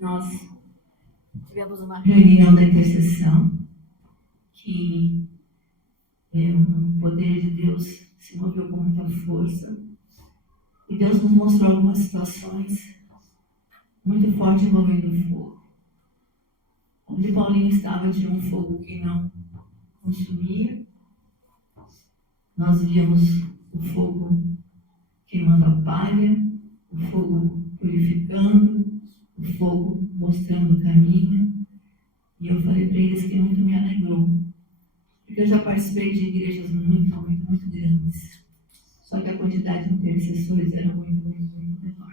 Nós tivemos uma reunião da intercessão que o poder de Deus se moveu com muita força e Deus nos mostrou algumas situações muito fortes envolvendo o fogo. Onde Paulinho estava tinha um fogo que não consumia. Nós víamos o fogo queimando a palha, o fogo purificando, o fogo mostrando o caminho. E eu falei para eles que muito me alegrou, porque eu já participei de igrejas muito grandes, só que a quantidade de intercessores era muito menor.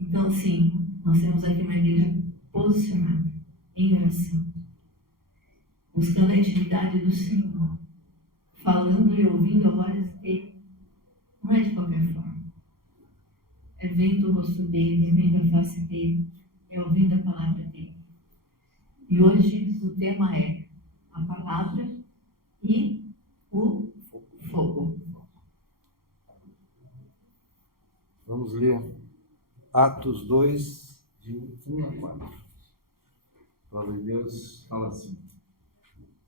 Então, assim, nós temos aqui uma igreja posicionada em oração, buscando a intimidade do Senhor, falando e ouvindo a voz dele. Não é de qualquer forma. É vendo o rosto dele, é vendo a face dele, é ouvindo a palavra dele. E hoje o tema é a palavra e o fogo. Vamos ler Atos 2, de 1 a 4. A palavra de Deus fala assim: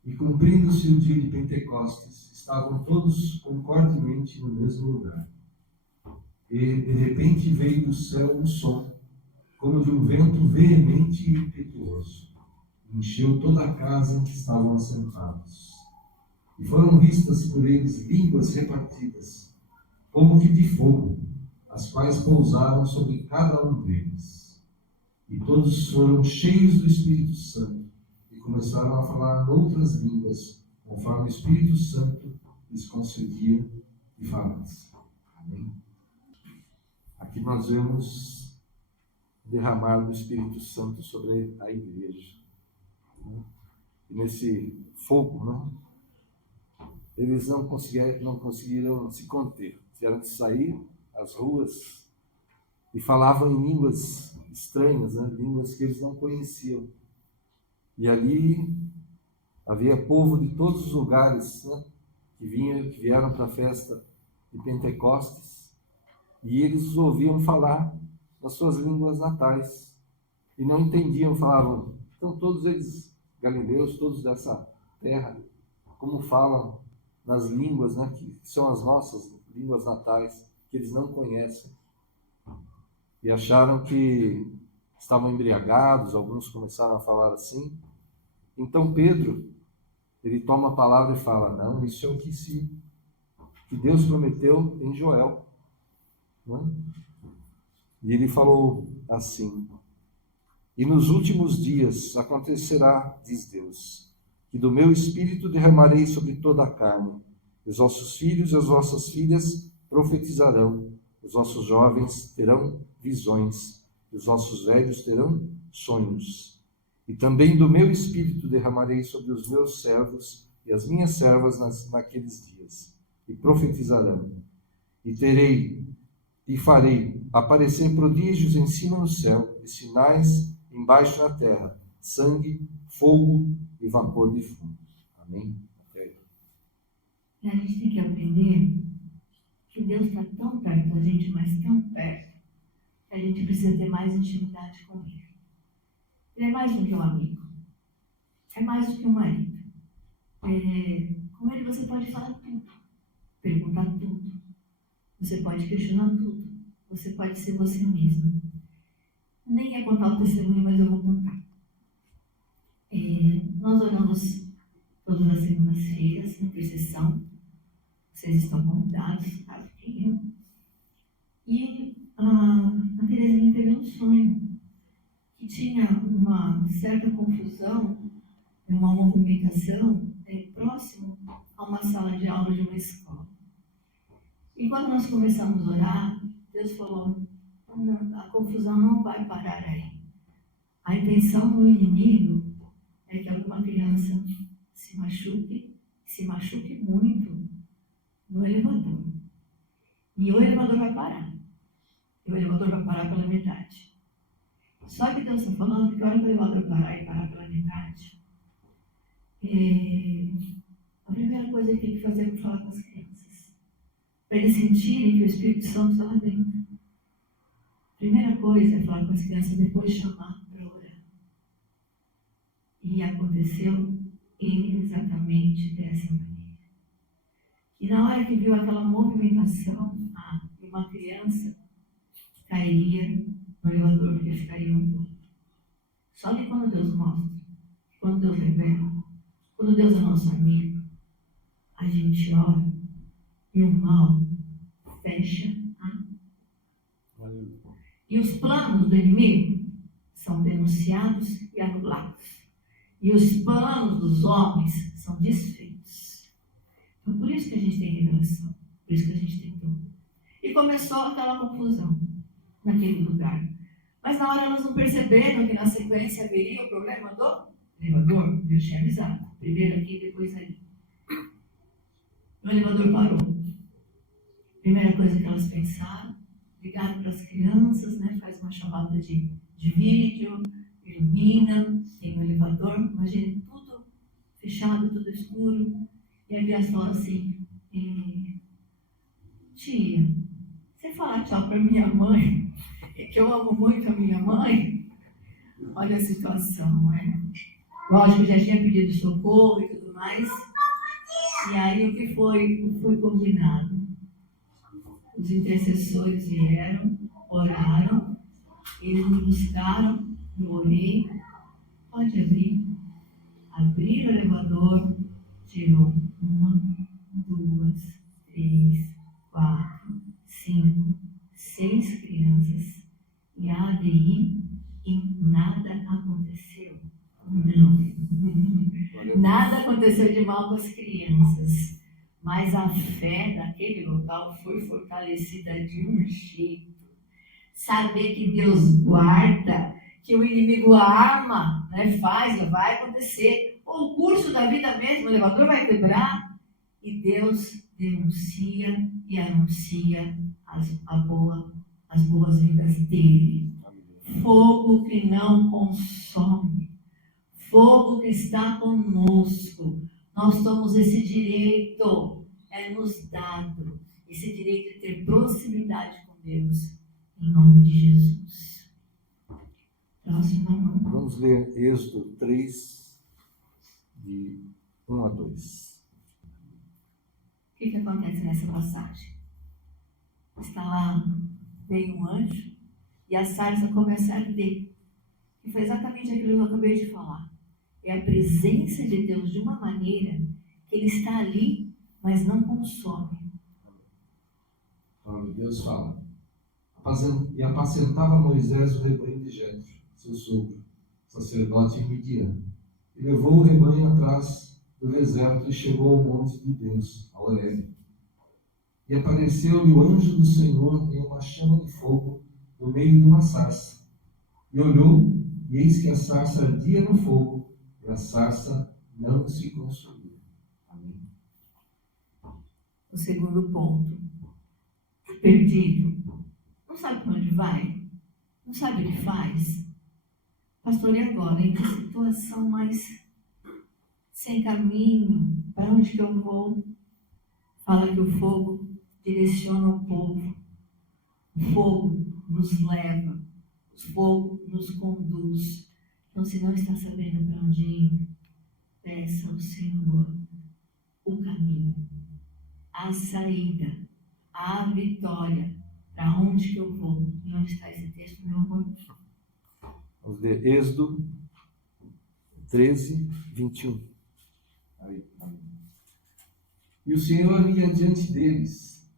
E cumprindo-se o dia de Pentecostes, estavam todos concordemente no mesmo lugar. E de repente veio do céu um som, como de um vento veemente e impetuoso. Encheu toda a casa em que estavam assentados. E foram vistas por eles línguas repartidas, como que de fogo, as quais pousaram sobre cada um deles. E todos foram cheios do Espírito Santo e começaram a falar noutras línguas, conforme o Espírito Santo lhes concedia de falar. Amém. Aqui nós vemos derramar do Espírito Santo sobre a igreja. E nesse fogo, eles não conseguiram se conter. Tiveram que sair às ruas e falavam em línguas estranhas, línguas que eles não conheciam. E ali havia povo de todos os lugares, que vieram para a festa de Pentecostes, e eles os ouviam falar nas suas línguas natais e não entendiam, falavam. Então todos eles galileus, todos dessa terra, como falam nas línguas, que são as nossas línguas natais, que eles não conhecem. E acharam que estavam embriagados, alguns começaram a falar assim. Então Pedro, ele toma a palavra e fala: não, isso é o que Deus prometeu em Joel. E ele falou assim: e nos últimos dias acontecerá, diz Deus, que do meu espírito derramarei sobre toda a carne. Os vossos filhos e as vossas filhas profetizarão, os vossos jovens terão visões, e os vossos velhos terão sonhos. E também do meu espírito derramarei sobre os meus servos e as minhas servas naqueles dias, e profetizarão. E farei aparecer prodígios em cima no céu, e sinais embaixo na terra, sangue, fogo e vapor de fumo. Amém? E a gente tem que aprender que Deus está tão perto da gente, mas tão perto, que a gente precisa ter mais intimidade com Ele. Ele é mais do que um amigo. É mais do que um marido. Com Ele você pode falar tudo, perguntar tudo. Você pode questionar tudo. Você pode ser você mesmo. Nem é contar o testemunho, mas eu vou contar. Nós oramos todas as segundas-feiras, intercessão. Vocês estão convidados, caso queiram. E a Terezinha teve um sonho que tinha uma certa confusão, uma movimentação próximo a uma sala de aula de uma escola. E quando nós começamos a orar, Deus falou: a confusão não vai parar aí. A intenção do inimigo é que alguma criança se machuque muito no elevador. E o elevador vai parar. E o elevador vai parar pela metade. Só que Deus está falando que a hora que o elevador parar e parar pela metade, a primeira coisa que tem que fazer é falar com as crianças. Para eles sentirem que o Espírito Santo está lá dentro. Primeira coisa é falar com as crianças, depois chamar para orar. E aconteceu exatamente dessa maneira. E na hora que viu aquela movimentação, uma criança cairia no elevador, porque ficaria um pouco. Só que quando Deus mostra, quando Deus revela, quando Deus é nosso amigo, a gente ora e o mal fecha. E os planos do inimigo são denunciados e anulados. E os planos dos homens são desfeitos. Então, por isso que a gente tem revelação. Por isso que a gente tem dom. E começou aquela confusão naquele lugar. Mas na hora elas não perceberam que na sequência haveria o problema do elevador. Deus tinha avisado. Primeiro aqui, depois ali. O elevador parou. Primeira coisa que elas pensaram, ligaram para as crianças, né? Faz uma chamada de vídeo, ilumina, tem um elevador, imagina tudo fechado, tudo escuro. E a criança falou assim, tia, você fala tchau para minha mãe, que eu amo muito a minha mãe? Olha a situação, né? Lógico, já tinha pedido socorro e tudo mais. E aí o que foi combinado? Os intercessores vieram, oraram, eles me buscaram, eu orei, pode abrir. Abriram o elevador, tirou 1, 2, 3, 4, 5, 6 crianças e a ADI e nada aconteceu. Não. Nada aconteceu de mal com as crianças. Mas a fé daquele local foi fortalecida de um jeito. Saber que Deus guarda, que o inimigo arma, né, vai acontecer. Ou o curso da vida mesmo, o elevador vai quebrar. E Deus denuncia e anuncia as boas-vindas dele. Fogo que não consome. Fogo que está conosco. Nós temos esse direito, é nos dado, esse direito de ter proximidade com Deus, em nome de Jesus. Próximo. Vamos ler Êxodo 3, de 1 a 2. O que acontece nessa passagem? Está lá, vem um anjo, e a sarça começa a arder. E foi exatamente aquilo que eu acabei de falar. É a presença de Deus de uma maneira que Ele está ali, mas não consome. Deus fala. E apacentava Moisés o rebanho de Jetro, seu sogro, sacerdote em Midian. E levou o rebanho atrás do deserto e chegou ao monte de Deus, a Horebe. E apareceu-lhe o anjo do Senhor em uma chama de fogo no meio de uma sarça. E olhou, e eis que a sarça ardia no fogo, e a sarça não se consumia. Amém. O segundo ponto. Perdido. Não sabe para onde vai? Não sabe o que faz? Pastor, e agora? Em que situação mais sem caminho? Para onde que eu vou? Fala que o fogo direciona o povo. O fogo nos leva. O fogo nos conduz. Então, se não está sabendo para onde ir, peça ao Senhor o caminho, a saída, a vitória. Para onde que eu vou? E onde está esse texto, meu amor? Vamos ler Êxodo 13, 21. Aí. E o Senhor ia diante deles,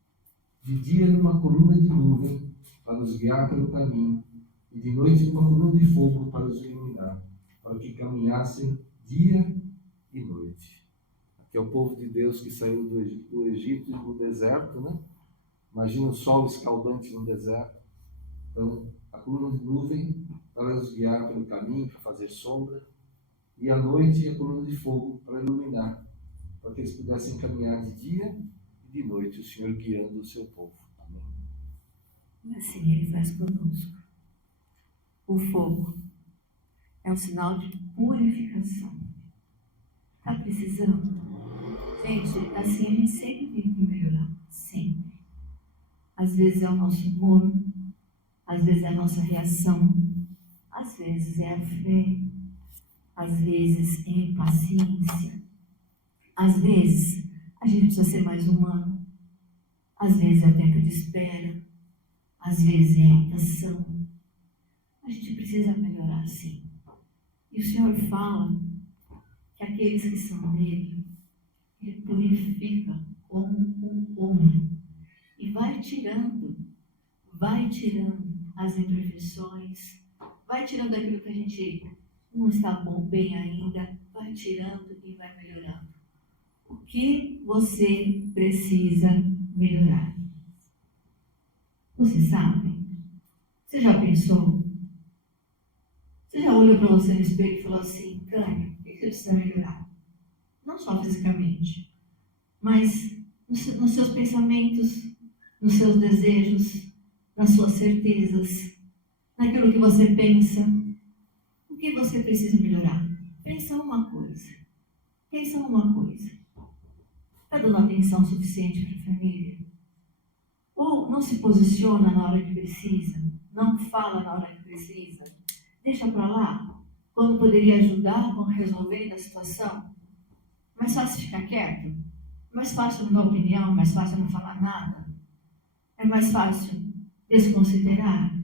de dia numa coluna de nuvem, para os guiar pelo caminho, e de noite numa coluna de fogo para os iluminar, para que caminhassem dia e noite. Aqui é o povo de Deus que saiu do Egito e do deserto, né? Imagina o sol escaldante no deserto. Então, a coluna de nuvem para os guiar pelo caminho, para fazer sombra, e à noite a coluna de fogo para iluminar, para que eles pudessem caminhar de dia e de noite, o Senhor guiando o seu povo. Amém. E assim Ele faz conosco. O fogo é um sinal de purificação. Está precisando? Gente, assim a gente sempre tem que melhorar. Sempre. Às vezes é o nosso humor, Às vezes é a nossa reação, às vezes é a fé, às vezes é a impaciência, às vezes a gente precisa ser mais humano, às vezes é o tempo de espera, às vezes é a irritação. A gente precisa melhorar, sim. E o Senhor fala que aqueles que são dele, ele purifica como um ouro e vai tirando as imperfeições, vai tirando aquilo que a gente não está bem ainda, vai tirando e vai melhorando. O que você precisa melhorar? Você sabe? Você já pensou? Você já olhou para você no espelho e falou assim, Tânia, o que você precisa melhorar? Não só fisicamente, mas nos seus pensamentos, nos seus desejos, nas suas certezas, naquilo que você pensa. O que você precisa melhorar? Pensa uma coisa. Pensa uma coisa. Está dando atenção suficiente para a família? Ou não se posiciona na hora que precisa? Não fala na hora que precisa? Deixa para lá? Quando poderia ajudar com resolvendo a situação? Mais fácil ficar quieto? Mais fácil não dar opinião? Mais fácil não falar nada? É mais fácil desconsiderar?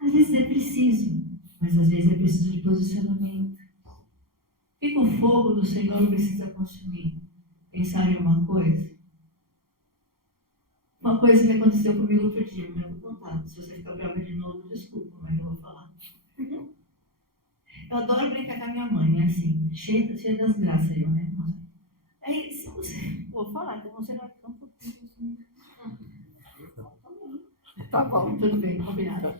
Às vezes é preciso, mas às vezes é preciso de posicionamento. O que o fogo do Senhor precisa consumir? Pensar em uma coisa? Uma coisa que aconteceu comigo outro dia, mas eu vou contar. Se você ficar brava de novo, desculpa, mas eu vou falar. Eu adoro brincar com a minha mãe, né? Assim, cheia das graças eu, né? Aí, se você... Vou falar, então você vai ficar um pouquinho assim. Tá bom, tudo bem, combinado.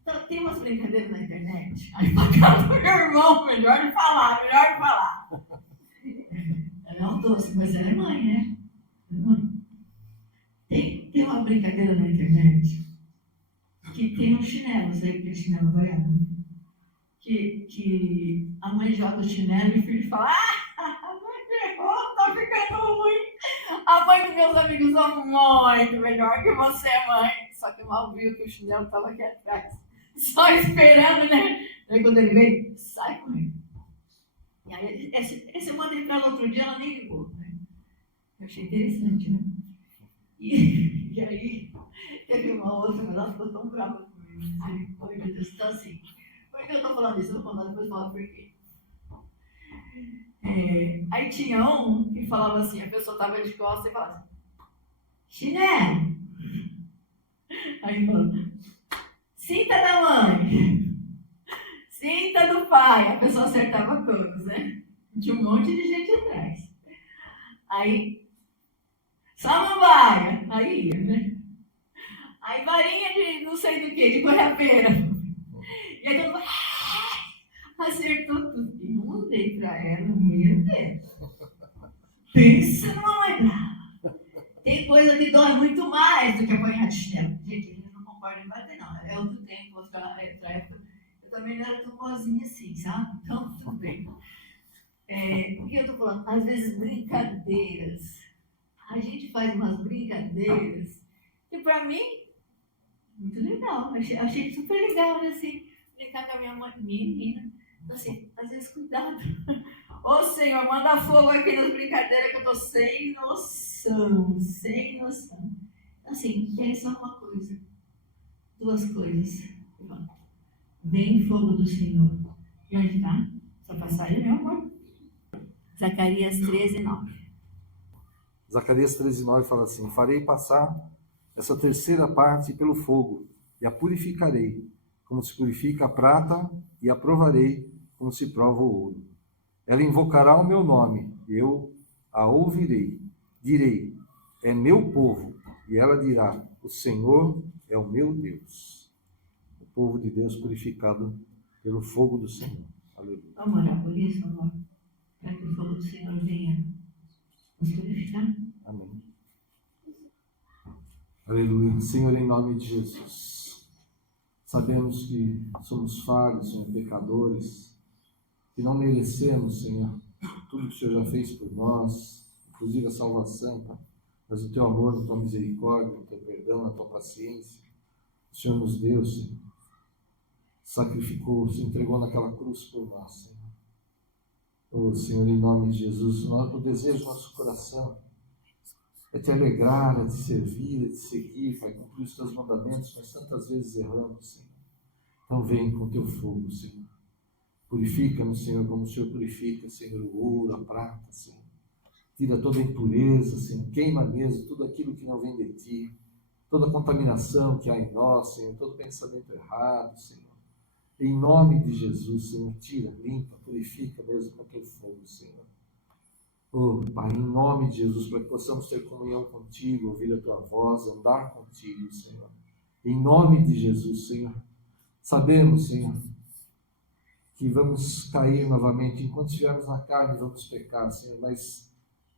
Então, tem umas brincadeiras na internet. Aí, pra casa do meu irmão, melhor falar. Ela é um doce, mas ela é mãe, né? Tem uma brincadeira na internet que tem um chinelo, sabe que é chinelo vaiado? Que a mãe joga o chinelo e o filho fala: a mãe ferrou, tá ficando ruim. A mãe dos meus amigos são muito melhor que você, mãe. Só que mal viu que o chinelo estava aqui atrás, só esperando, né? Aí quando ele veio, sai correndo. E aí, essa eu mandei para ela outro dia, ela nem ligou. Né? Eu achei interessante, né? E aí, teve uma outra, mas ela ficou tão brava comigo. Oi, meu Deus, tá assim. Por que eu tô falando isso? Eu vou falar, depois falo por quê. Aí tinha um que falava assim, a pessoa estava de costas e falava assim, chinelo! Aí falava, cinta da mãe! Cinta do pai! A pessoa acertava todos, né? Tinha um monte de gente atrás. Aí, samambaia! Aí ia, né? Aí varinha de não sei do que, de goiabeira. E aí todo mundo acertou tudo. E mandei pra ela, meu Deus. Pensa numa mãe brava. Tem coisa que dói muito mais do que apanhar de chinelo. Gente, eu não concordo em bater, não. É outro tempo, outra época. Eu também não era tão boazinha assim, sabe? Então, tudo bem. O que eu tô falando? Às vezes, brincadeiras. A gente faz umas brincadeiras que, pra mim, muito legal. Achei super legal, né? Assim, brincar com a minha mãe, menina. Então, assim, às vezes, cuidado. Ô Senhor, manda fogo aqui nas brincadeiras que eu tô sem noção. Sem noção. Assim, pensa uma coisa. Duas coisas. Vem fogo do Senhor. E onde está? Só passar aí, meu amor. Zacarias 13:9. Zacarias 13:9 fala assim: farei passar essa terceira parte pelo fogo, e a purificarei, como se purifica a prata, e a provarei, como se prova o ouro. Ela invocará o meu nome, e eu a ouvirei. Direi: é meu povo, e ela dirá: o Senhor é o meu Deus. O povo de Deus purificado pelo fogo do Senhor. Aleluia. Vamos orar por isso, amor? Para que o fogo do Senhor venha nos purificar. Amém. Aleluia. Senhor, em nome de Jesus, sabemos que somos falhos, Senhor, pecadores, que não merecemos, Senhor, tudo que o Senhor já fez por nós, inclusive a salvação, Pai. mas no teu amor, na tua misericórdia, no teu perdão, na tua paciência, o Senhor nos deu, Senhor, sacrificou, se entregou naquela cruz por nós, Senhor. Oh, Senhor, em nome de Jesus, o desejo do nosso coração é te alegrar, é te servir, é te seguir, Pai, cumprir os teus mandamentos, mas tantas vezes erramos, Senhor. Então vem com o teu fogo, Senhor. Purifica-nos, Senhor, como o Senhor purifica, Senhor, o ouro, a prata, Senhor. Tira toda a impureza, Senhor. Queima mesmo tudo aquilo que não vem de ti. Toda a contaminação que há em nós, Senhor. Todo pensamento errado, Senhor. Em nome de Jesus, Senhor, tira, limpa, purifica mesmo com o teu fogo, Senhor. Oh, Pai, em nome de Jesus, para que possamos ter comunhão contigo, ouvir a tua voz, andar contigo, Senhor. Em nome de Jesus, Senhor. Sabemos, Senhor, que vamos cair novamente. Enquanto estivermos na carne, vamos pecar, Senhor. Mas,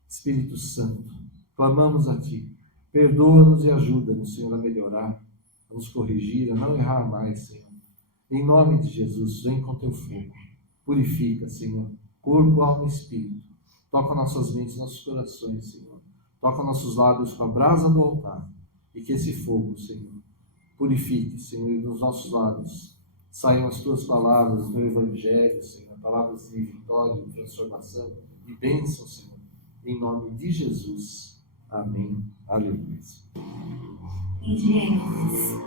Espírito Santo, clamamos a Ti. Perdoa-nos e ajuda-nos, Senhor, a melhorar, a nos corrigir, a não errar mais, Senhor. Em nome de Jesus, vem com Teu fogo. Purifica, Senhor, corpo, alma e espírito. Toca nossas mentes, nossos corações, Senhor. Toca nossos lábios com a brasa do altar. E que esse fogo, Senhor, purifique, Senhor, e dos nossos lábios saiam as Tuas palavras do Evangelho, Senhor. Palavras de vitória, de transformação, de bênção, Senhor. Em nome de Jesus. Amém. Aleluia. Em Gênesis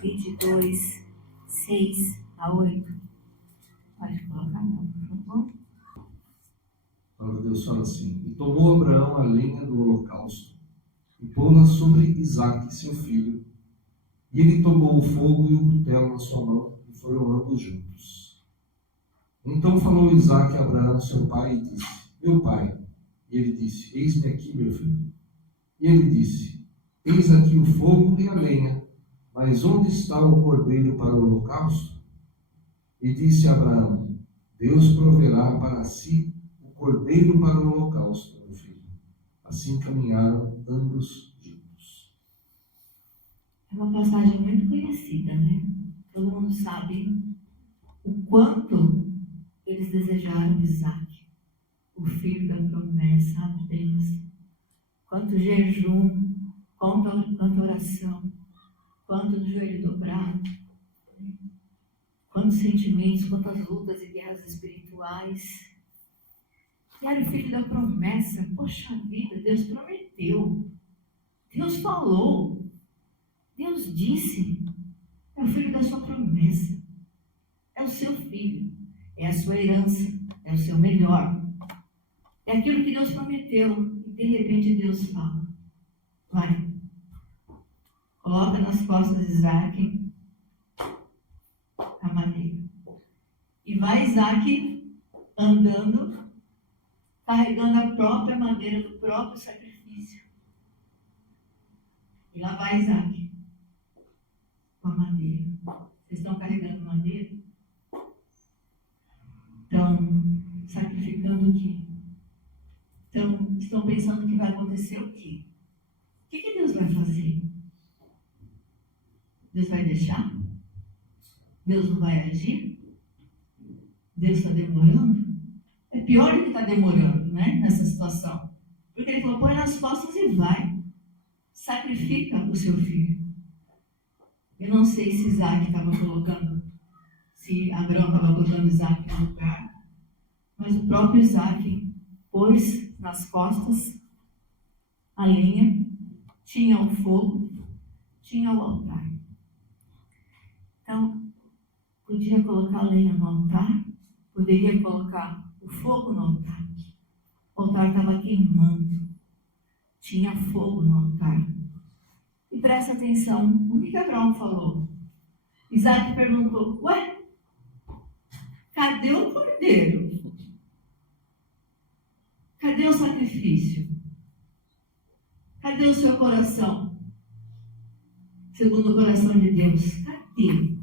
22, 6 a 8. Pode colocar, não, por favor. A palavra de Deus fala assim: E tomou Abraão a lenha do holocausto e pô-la sobre Isaque, seu filho. E ele tomou o fogo e o cutelo na sua mão, e foram ambos juntos. Então falou Isaque a Abraão, seu pai, e disse: Meu pai. E ele disse: Eis-me aqui, meu filho. E ele disse: Eis aqui o fogo e a lenha, mas onde está o cordeiro para o holocausto? E disse Abraão: Deus proverá para si o cordeiro para o holocausto, meu filho. Assim caminharam ambos juntos. É uma passagem muito conhecida, né? Todo mundo sabe o quanto eles desejaram Isaque, o filho da promessa a Deus. Quanto jejum, quanto oração, quanto do joelho dobrado, quantos sentimentos, quantas lutas e guerras espirituais. E era o filho da promessa. Poxa vida, Deus prometeu, Deus falou, Deus disse, é o filho da sua promessa, é o seu filho, é a sua herança, é o seu melhor, é aquilo que Deus prometeu. E de repente Deus fala: vai, coloca nas costas de Isaque a madeira. E vai Isaque andando, carregando a própria madeira do próprio sacrifício. E lá vai Isaque com a madeira. Vocês estão carregando madeira? Estão sacrificando o quê? Estão pensando que vai acontecer o quê? O que Deus vai fazer? Deus vai deixar? Deus não vai agir? Deus está demorando? É pior do que está demorando, né? Nessa situação. Porque ele falou: põe nas costas e vai. Sacrifica o seu filho. Eu não sei se Isaque estava colocando, se Abraão estava colocando Isaque no lugar, mas o próprio Isaque pôs nas costas a lenha, tinha o fogo, tinha o altar. Então, podia colocar a lenha no altar, poderia colocar o fogo no altar. O altar estava queimando, tinha fogo no altar. E presta atenção, o que Abraão falou? Isaque perguntou: ué, cadê o cordeiro? Cadê o sacrifício? Cadê o seu coração? Segundo o coração de Deus. Cadê?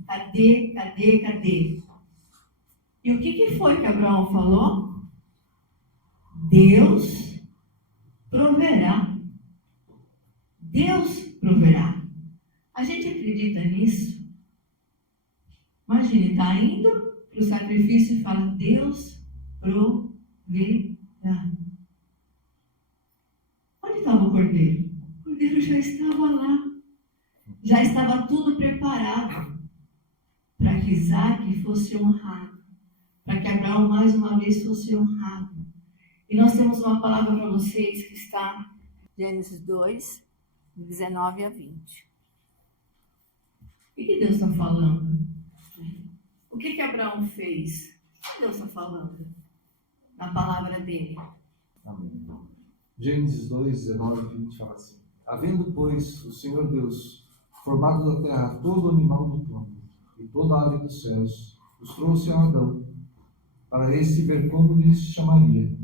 E o que foi que Abraão falou? Deus proverá. Deus proverá. A gente acredita nisso? Imagine, está indo para o sacrifício e fala: Deus proverá. Onde estava o cordeiro? O cordeiro já estava lá. Já estava tudo preparado para que Isaac fosse honrado, para que Abraão mais uma vez fosse honrado. E nós temos uma palavra para vocês que está em Gênesis 2, 19 a 20. O que Deus está falando? O que Abraão fez? O que Deus está falando na palavra dele? Amém. Gênesis 2, 19 e 20 fala assim: havendo, pois, o Senhor Deus formado da terra todo animal do campo e toda ave dos céus, os trouxe a Adão, para este ver como lhes chamaria.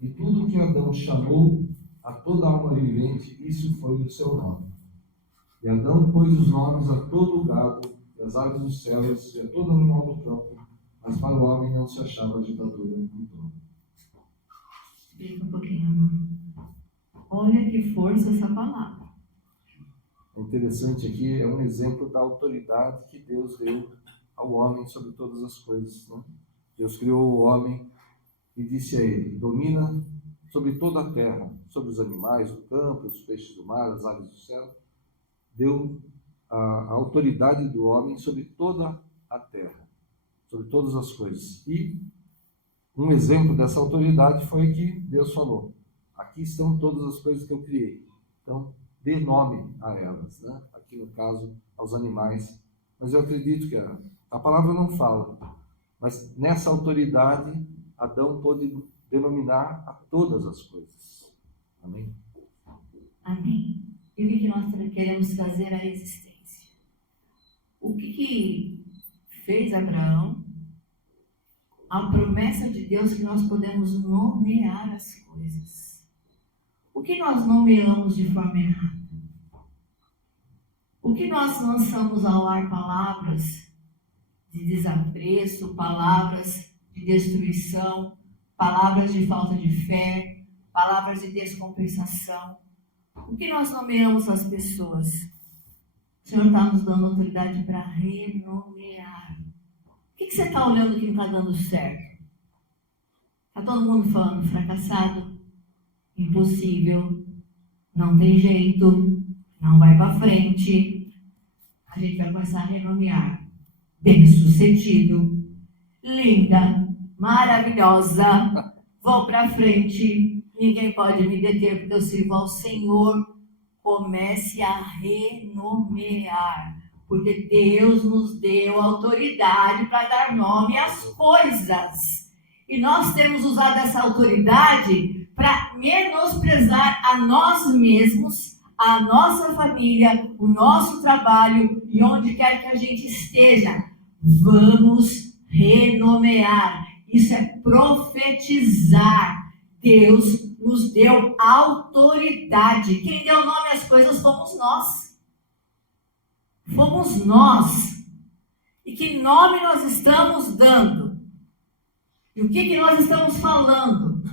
E tudo o que Adão chamou a toda alma vivente, isso foi o seu nome. E Adão pôs os nomes a todo o gado, e as aves dos céus, e a todo animal do campo, mas para o homem não se achava agitadora no trono. Explica um pouquinho, amor. Olha que força essa palavra. O interessante aqui é um exemplo da autoridade que Deus deu ao homem sobre todas as coisas. Né? Deus criou o homem e disse a ele: domina sobre toda a terra, sobre os animais do campo, os peixes do mar, as aves do céu. Deu a autoridade do homem sobre toda a terra, sobre todas as coisas. E um exemplo dessa autoridade foi que Deus falou: aqui estão todas as coisas que eu criei. Então, dê nome a elas, né? Aqui no caso, aos animais. Mas eu acredito que a palavra não fala, mas nessa autoridade, Adão pôde denominar a todas as coisas. Amém? Amém. E o que nós queremos trazer à existência? O que fez Abraão? A promessa de Deus que nós podemos nomear as coisas. O que nós nomeamos de forma errada? O que nós lançamos ao ar palavras de desapreço, palavras de destruição, palavras de falta de fé, palavras de descompensação? O que nós nomeamos as pessoas? O Senhor está nos dando autoridade para renomear. O que você está olhando que não está dando certo? Está todo mundo falando fracassado, impossível, não tem jeito, não vai para frente. A gente vai começar a renomear. Bem-sucedido, linda, maravilhosa, vou para frente, ninguém pode me deter porque eu sirvo ao Senhor. Comece a renomear. Porque Deus nos deu autoridade para dar nome às coisas. E nós temos usado essa autoridade para menosprezar a nós mesmos, a nossa família, o nosso trabalho e onde quer que a gente esteja. Vamos renomear. Isso é profetizar. Deus nos deu autoridade. Quem deu nome às coisas fomos nós. Fomos nós. E que nome nós estamos dando? E o que nós estamos falando?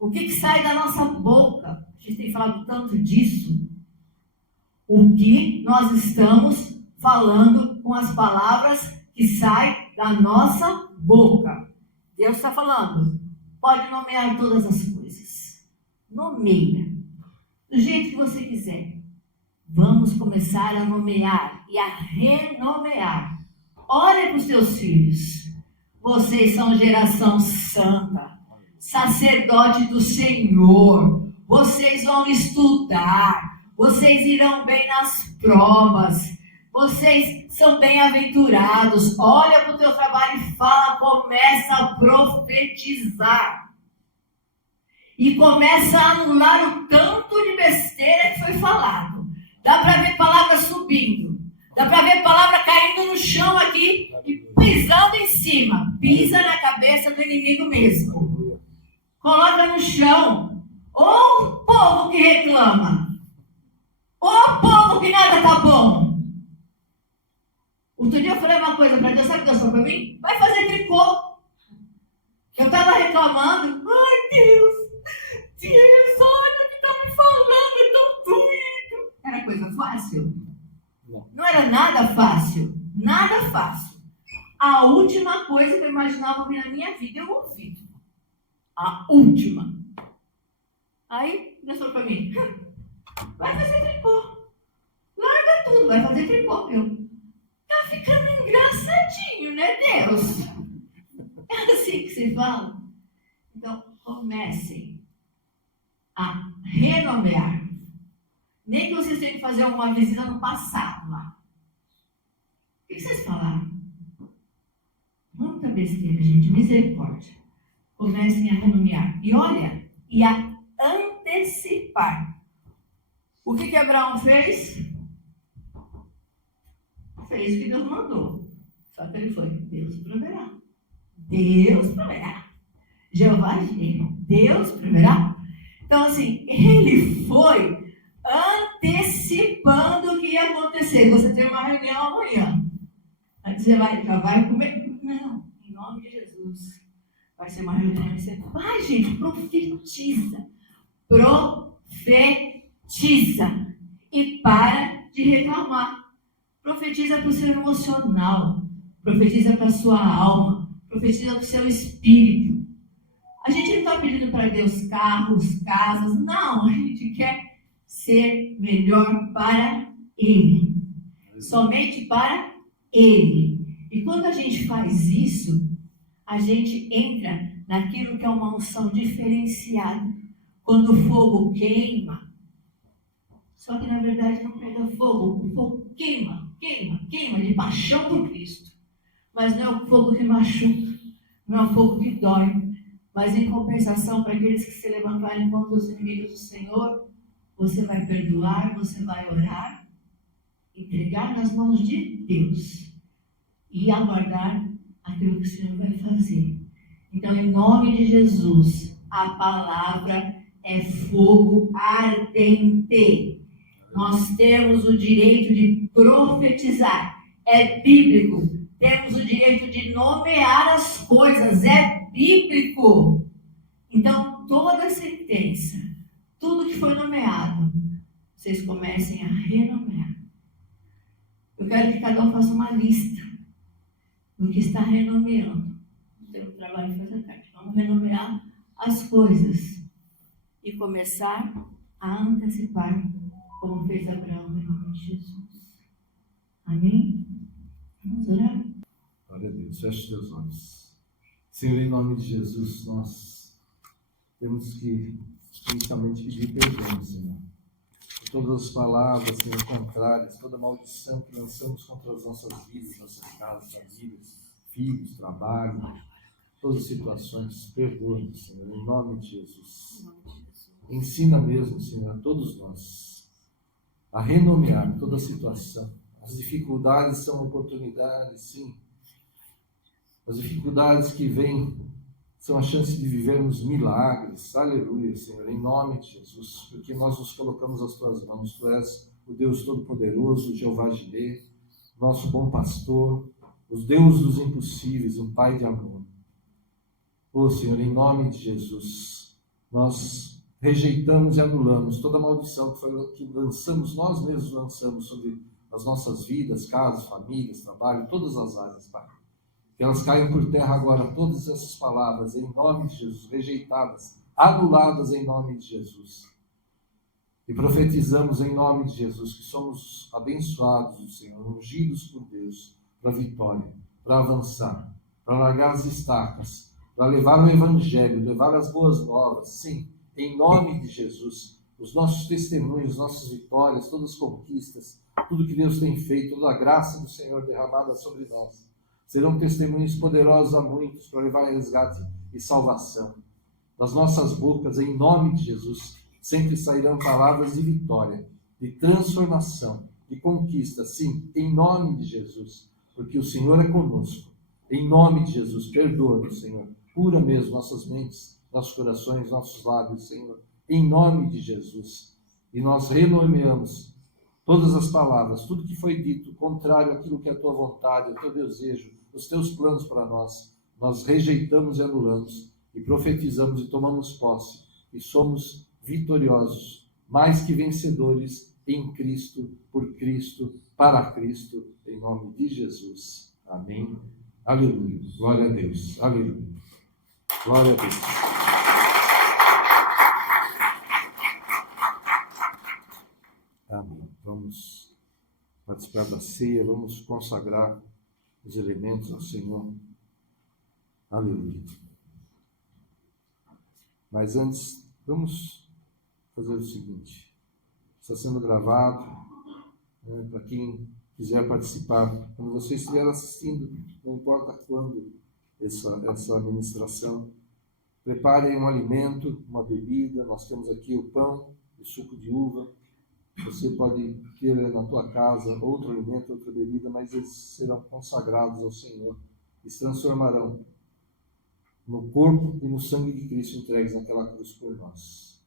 O que sai da nossa boca? A gente tem falado tanto disso. O que nós estamos falando com as palavras que saem da nossa boca? Deus está falando. Pode nomear todas as coisas. Nomeia. Do jeito que você quiser. Vamos começar a nomear e a renomear. Olha para os seus filhos. Vocês são geração santa, sacerdote do Senhor. Vocês vão estudar. Vocês irão bem nas provas. Vocês são bem-aventurados. Olha para o teu trabalho e fala, começa a profetizar. E começa a anular o tanto de besteira que foi falado. Dá para ver palavras subindo. Dá para ver palavra caindo no chão aqui e pisando em cima. Pisa na cabeça do inimigo mesmo. Coloca no chão. Ô povo que reclama. Ô povo que nada tá bom. Outro dia eu falei uma coisa para Deus. Sabe o que Deus falou para mim? Vai fazer tricô. Eu estava reclamando. Ai, Deus, olha o que tá me falando. É tão doído. Era coisa fácil? Não era nada fácil. Nada fácil. A última coisa que eu imaginava ouvir na minha vida, eu ouvi. A última. Aí Deus falou para mim, vai fazer tricô. Larga tudo, vai fazer tricô, meu. Tá ficando engraçadinho, né, Deus? É assim que se fala. Então, comecem a renomear. Nem que vocês tenham que fazer uma visita no passado lá. O que vocês falaram? Muita besteira, gente. Misericórdia. Comecem a renomear. E olha, e a antecipar. O que Abraão fez? Fez o que Deus mandou. Só que ele foi, Deus proverá. Deus proverá. Jeová, Deus proverá. Então, assim, ele foi antecipando o que ia acontecer. Você tem uma reunião amanhã. Aí você já vai comer? Não, em nome de Jesus. Vai ser uma reunião. Você vai, gente, profetiza. Profetiza. E para de reclamar. Profetiza para o seu emocional. Profetiza para a sua alma. Profetiza para o seu espírito. A gente não está pedindo para Deus carros, casas. Não, a gente quer ser melhor para Ele. Somente para Ele. E quando a gente faz isso, a gente entra naquilo que é uma unção diferenciada. Quando o fogo queima, só que na verdade não pega fogo, o fogo queima de paixão por Cristo. Mas não é o fogo que machuca, não é o fogo que dói. Mas em compensação, para aqueles que se levantarem contra os inimigos do Senhor, você vai perdoar, você vai orar, entregar nas mãos de Deus e aguardar aquilo que o Senhor vai fazer. Então, em nome de Jesus, a palavra é fogo ardente. Nós temos o direito de profetizar. É bíblico. Temos o direito de nomear as coisas. É bíblico. Então, toda sentença, tudo que foi nomeado, vocês comecem a renomear. Eu quero que cada um faça uma lista do que está renomeando. Tem um trabalho de fazer parte. Vamos renomear as coisas e começar a antecipar, como fez Abraão em nome de Jesus. Amém? Vamos orar? Glória a Deus. Feche os teus olhos. Senhor, em nome de Jesus, nós temos que principalmente pedir perdão, Senhor. Por todas as palavras, Senhor, contrárias, toda maldição que lançamos contra as nossas vidas, nossas casas, famílias, filhos, trabalho, todas as situações, perdoe-nos, Senhor, em nome de Jesus. Ensina mesmo, Senhor, a todos nós a renomear toda a situação. As dificuldades são oportunidades, sim. As dificuldades que vêm são a chance de vivermos milagres. Aleluia, Senhor, em nome de Jesus, porque nós nos colocamos às tuas mãos. Tu és o Deus Todo-Poderoso, Jeová Jireh, nosso bom pastor, o Deus dos impossíveis, um Pai de amor. Ô Senhor, em nome de Jesus, nós rejeitamos e anulamos toda maldição que lançamos, nós mesmos lançamos sobre as nossas vidas, casas, famílias, trabalho, todas as áreas, Pai. Que elas caiam por terra agora, todas essas palavras, em nome de Jesus, rejeitadas, anuladas em nome de Jesus. E profetizamos em nome de Jesus que somos abençoados, Senhor, ungidos por Deus para a vitória, para avançar, para largar as estacas, para levar o Evangelho, levar as boas novas, sim, em nome de Jesus. Os nossos testemunhos, nossas vitórias, todas as conquistas, tudo que Deus tem feito, toda a graça do Senhor derramada sobre nós, serão testemunhos poderosos a muitos para levar resgate e salvação. Das nossas bocas, em nome de Jesus, sempre sairão palavras de vitória, de transformação, de conquista, sim, em nome de Jesus, porque o Senhor é conosco. Em nome de Jesus, perdoa-nos, Senhor. Cura mesmo nossas mentes, nossos corações, nossos lábios, Senhor. Em nome de Jesus. E nós renomeamos todas as palavras, tudo que foi dito, contrário àquilo que é a tua vontade, o teu desejo, os teus planos para nós, nós rejeitamos e anulamos, e profetizamos e tomamos posse, e somos vitoriosos, mais que vencedores em Cristo, por Cristo, para Cristo, em nome de Jesus. Amém. Aleluia. Glória a Deus. Aleluia. Glória a Deus. participar da ceia, vamos consagrar os elementos ao Senhor. Aleluia. Mas antes, vamos fazer o seguinte. Está sendo gravado, né, para quem quiser participar. Quando você estiver assistindo, não importa quando essa ministração, preparem um alimento, uma bebida. Nós temos aqui o pão, o suco de uva. Você pode ter na tua casa outro alimento, outra bebida, mas eles serão consagrados ao Senhor e se transformarão no corpo e no sangue de Cristo entregues naquela cruz por nós.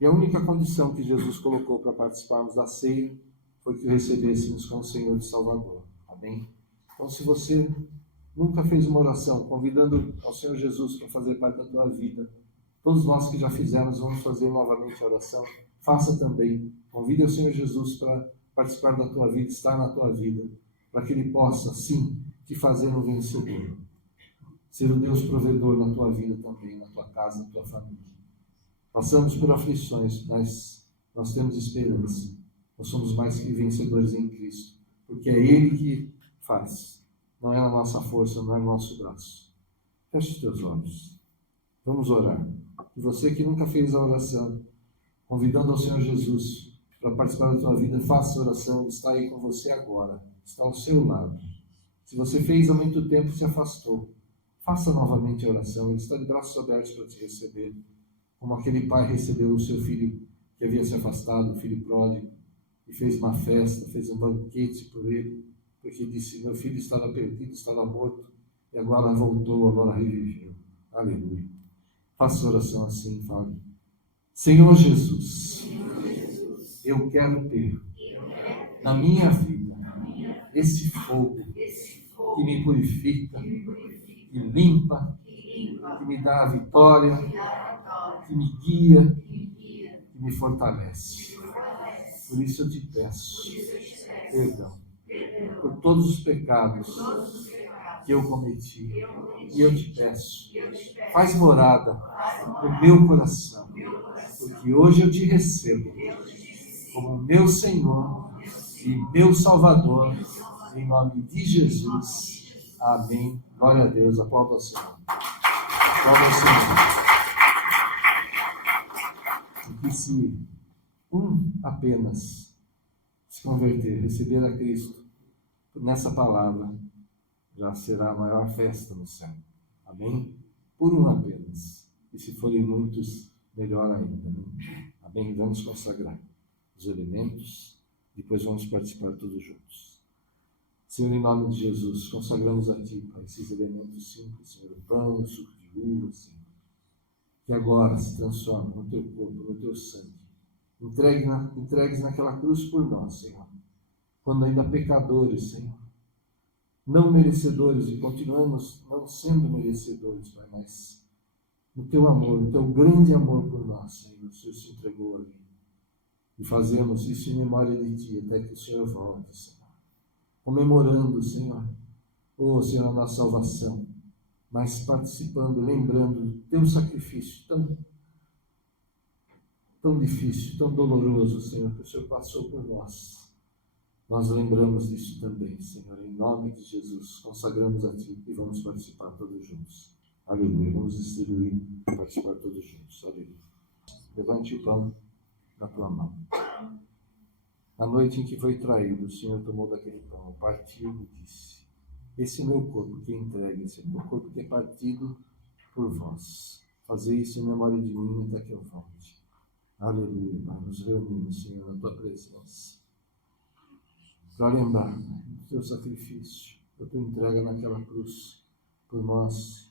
E a única condição que Jesus colocou para participarmos da ceia foi que o recebêssemos como Senhor e Salvador. Amém? Então, se você nunca fez uma oração convidando ao Senhor Jesus para fazer parte da tua vida, todos nós que já fizemos vamos fazer novamente a oração. Faça também. Convide ao Senhor Jesus para participar da tua vida, estar na tua vida, para que Ele possa, sim, te fazer um vencedor. Ser o Deus provedor na tua vida também, na tua casa, na tua família. Passamos por aflições, mas nós temos esperança. Nós somos mais que vencedores em Cristo, porque é Ele que faz. Não é a nossa força, não é o nosso braço. Feche os teus olhos. Vamos orar. E você que nunca fez a oração, convidando ao Senhor Jesus para participar da tua vida, faça a oração. Ele está aí com você agora. Está ao seu lado. Se você fez há muito tempo e se afastou, faça novamente a oração. Ele está de braços abertos para te receber. Como aquele pai recebeu o seu filho que havia se afastado, o filho pródigo, e fez uma festa, fez um banquete por ele, porque disse: meu filho estava perdido, estava morto, e agora voltou, agora reviveu. Aleluia. Faça oração assim, fale: Senhor Jesus, eu quero ter na minha vida esse fogo que me purifica, que limpa, que me dá a vitória, que me guia, que me fortalece. Por isso eu te peço perdão por todos os pecados que eu cometi. E eu te peço, faz morada no meu coração, porque hoje eu te recebo como meu Senhor e meu Salvador, em nome de Jesus. Amém. Glória a Deus. Aplauda ao Senhor. Aplauda ao Senhor. Porque se apenas se converter, receber a Cristo nessa palavra, já será a maior festa no céu. Amém? Por um apenas. E se forem muitos, melhor ainda. Né? Amém? Vamos consagrar os elementos, depois vamos participar todos juntos. Senhor, em nome de Jesus, consagramos a Ti, Pai, esses elementos simples, Senhor, o pão, o suco de uva, Senhor, que agora se transforma no Teu corpo, no Teu sangue. Entregues naquela cruz por nós, Senhor, quando ainda pecadores, Senhor, não merecedores, e continuamos não sendo merecedores, Pai, mas no Teu amor, no Teu grande amor por nós, Senhor, o Senhor se entregou ali. E fazemos isso em memória de Ti, até que o Senhor volte, Senhor. Comemorando, Senhor, Senhor, a nossa salvação, mas participando, lembrando do Teu sacrifício tão difícil, tão doloroso, Senhor, que o Senhor passou por nós. Nós lembramos disso também, Senhor, em nome de Jesus, consagramos a Ti e vamos participar todos juntos. Aleluia. Vamos distribuir e participar todos juntos. Aleluia. Levante o pão na tua mão. Na noite em que foi traído, o Senhor tomou daquele pão, partiu e disse: esse é meu corpo que é entregue, esse é meu corpo que é partido por vós. Fazei isso em memória de mim até que eu volte. Aleluia, Pai. Nos reunimos, Senhor, na Tua presença, para lembrar do Teu sacrifício, da Tua entrega naquela cruz por nós,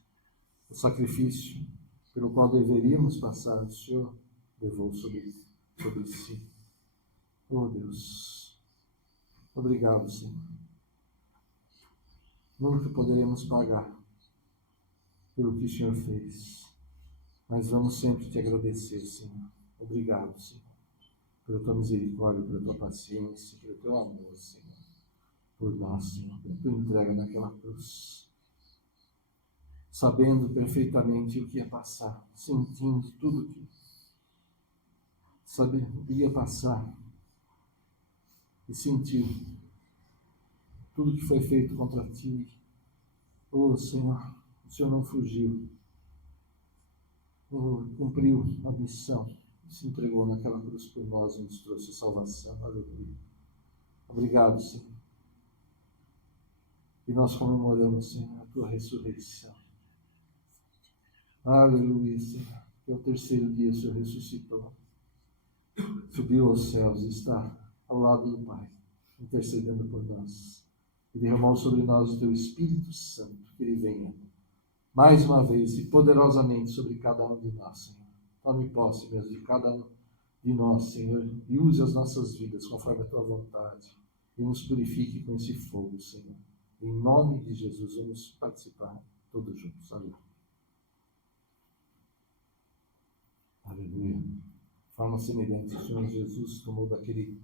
o sacrifício pelo qual deveríamos passar, o Senhor levou sobre si. Oh, Deus, obrigado, Senhor. Nunca poderemos pagar pelo que o Senhor fez, mas vamos sempre Te agradecer, Senhor. Obrigado, Senhor, pela Tua misericórdia, pela Tua paciência, pelo Teu amor, Senhor, por nós, Senhor, pela Tua entrega naquela cruz, sabendo perfeitamente o que ia passar, sentindo tudo que ia passar, e sentir tudo que foi feito contra ti. Oh, Senhor, o Senhor não fugiu, cumpriu a missão, se entregou naquela cruz por nós e nos trouxe salvação. Aleluia. Obrigado, Senhor. E nós comemoramos, Senhor, a tua ressurreição. Aleluia, Senhor. Que ao terceiro dia o Senhor ressuscitou, subiu aos céus e está ao lado do Pai, intercedendo por nós. E derramou sobre nós o teu Espírito Santo, que ele venha mais uma vez e poderosamente sobre cada um de nós, Senhor. Tome posse mesmo de cada um de nós, Senhor, e use as nossas vidas conforme a tua vontade e nos purifique com esse fogo, Senhor. Em nome de Jesus, vamos participar todos juntos. Aleluia. Aleluia. De forma semelhante, o Senhor Jesus tomou daquele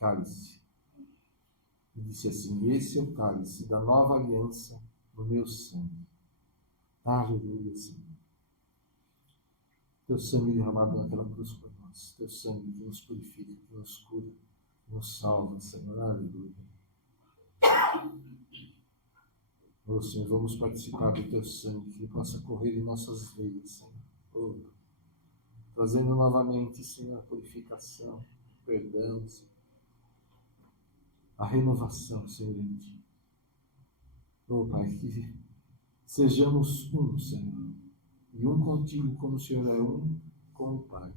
cálice e disse assim: esse é o cálice da nova aliança no meu sangue. Aleluia, Senhor. Teu sangue derramado naquela cruz por nós. Teu sangue que nos purifica, que nos cura, que nos salva, Senhor. Aleluia. Oh, Senhor, vamos participar do teu sangue, que ele possa correr em nossas veias, Senhor. Oh, trazendo novamente, Senhor, a purificação, o perdão, Senhor. A renovação, Senhor, em ti. Oh, Pai, que sejamos um, Senhor, e um contigo, como o Senhor é um com o Pai.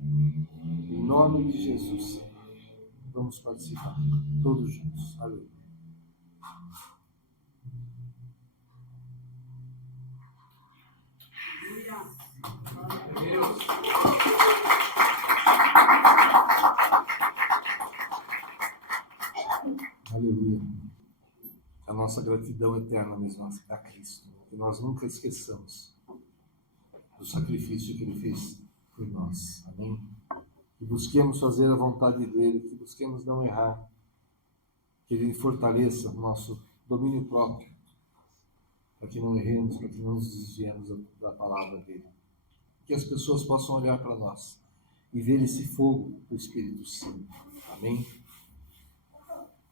Em nome de Jesus, Senhor, vamos participar, todos juntos. Aleluia. Aleluia. A nossa gratidão eterna mesmo a Cristo. Que nós nunca esqueçamos do sacrifício que Ele fez por nós. Amém? Que busquemos fazer a vontade dEle, que busquemos não errar. Que Ele fortaleça o nosso domínio próprio, para que não erremos, para que não nos desviemos da palavra dEle. Que as pessoas possam olhar para nós e ver esse fogo do Espírito Santo. Amém?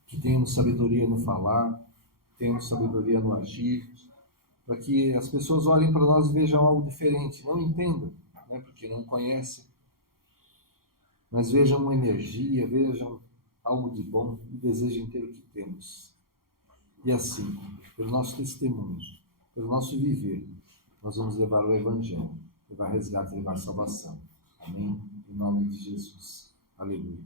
Que tenhamos sabedoria no falar, tenhamos sabedoria no agir, para que as pessoas olhem para nós e vejam algo diferente, não entendam, né, porque não conhecem, mas vejam uma energia, vejam algo de bom e desejem ter o que temos. E assim, pelo nosso testemunho, pelo nosso viver, nós vamos levar o Evangelho, levar resgate, levar salvação. Amém? Em nome de Jesus. Aleluia.